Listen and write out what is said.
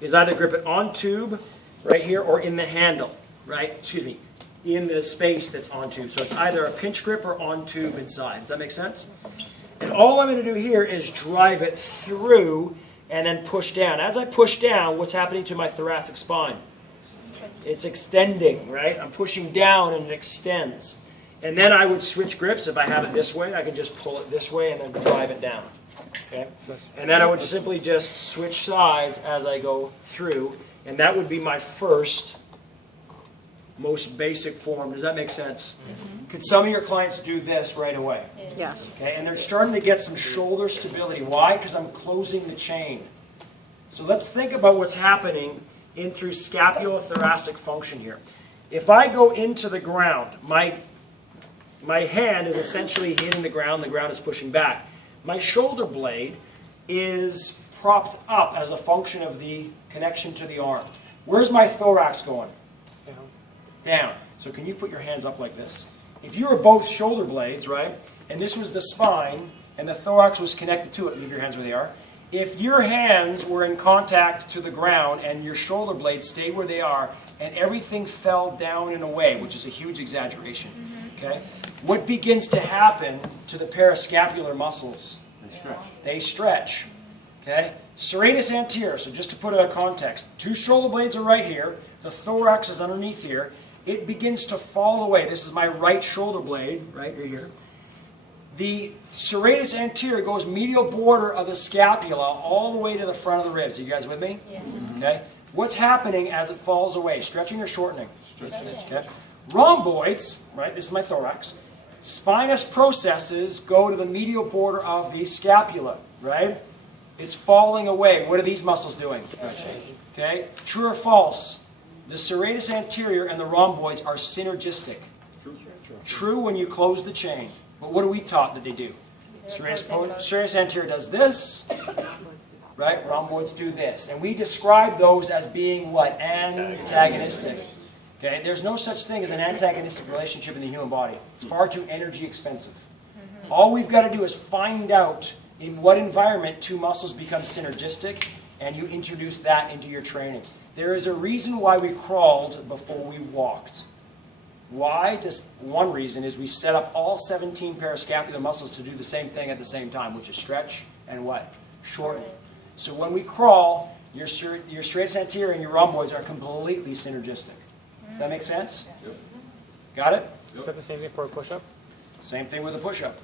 is either grip it on tube right here or in the handle, right? Excuse me, in the space that's on tube. So it's either a pinch grip or on tube inside. Does that make sense? And all I'm going to do here is drive it through and then push down. As I push down, what's happening to my thoracic spine? It's extending, right? I'm pushing down and it extends. And then I would switch grips. If I have it this way, I can just pull it this way and then drive it down. Okay? And then I would simply just switch sides as I go through. And that would be my first, most basic form. Does that make sense? Mm-hmm. Could some of your clients do this right away? Yes. Okay, and they're starting to get some shoulder stability. Why? Because I'm closing the chain. So let's think about what's happening in through scapulothoracic function here. If I go into the ground, my hand is essentially hitting the ground is pushing back. My shoulder blade is propped up as a function of the connection to the arm. Where's my thorax going? Down. So can you put your hands up like this? If you were both shoulder blades, right, and this was the spine, and the thorax was connected to it, leave your hands where they are. If your hands were in contact to the ground and your shoulder blades stayed where they are, and everything fell down and away, which is a huge exaggeration, okay, what begins to happen to the parascapular muscles? They stretch. They stretch. Okay? Serratus anterior, so just to put it in context, two shoulder blades are right here, the thorax is underneath here, it begins to fall away. This is my right shoulder blade, right here. The serratus anterior goes medial border of the scapula all the way to the front of the ribs. Are you guys with me? Yeah. Okay? What's happening as it falls away? Stretching or shortening? Stretching. Okay? Rhomboids, right, this is my thorax. Spinous processes go to the medial border of the scapula, right? It's falling away. What are these muscles doing? Okay? True or false? The serratus anterior and the rhomboids are synergistic. True when you close the chain. But what are we taught that they do? Serratus anterior does this, right? Rhomboids do this. And we describe those as being what? Antagonistic. Okay? There's no such thing as an antagonistic relationship in the human body. It's far too energy expensive. All we've got to do is find out in what environment two muscles become synergistic, and you introduce that into your training. There is a reason why we crawled before we walked. Why? Just one reason is we set up all 17 parascapular muscles to do the same thing at the same time, which is stretch and what? Shorten. So when we crawl, your serratus anterior and your rhomboids are completely synergistic. Does that make sense? Yep. Got it? Is that the same thing for a push-up? Same thing with a push-up.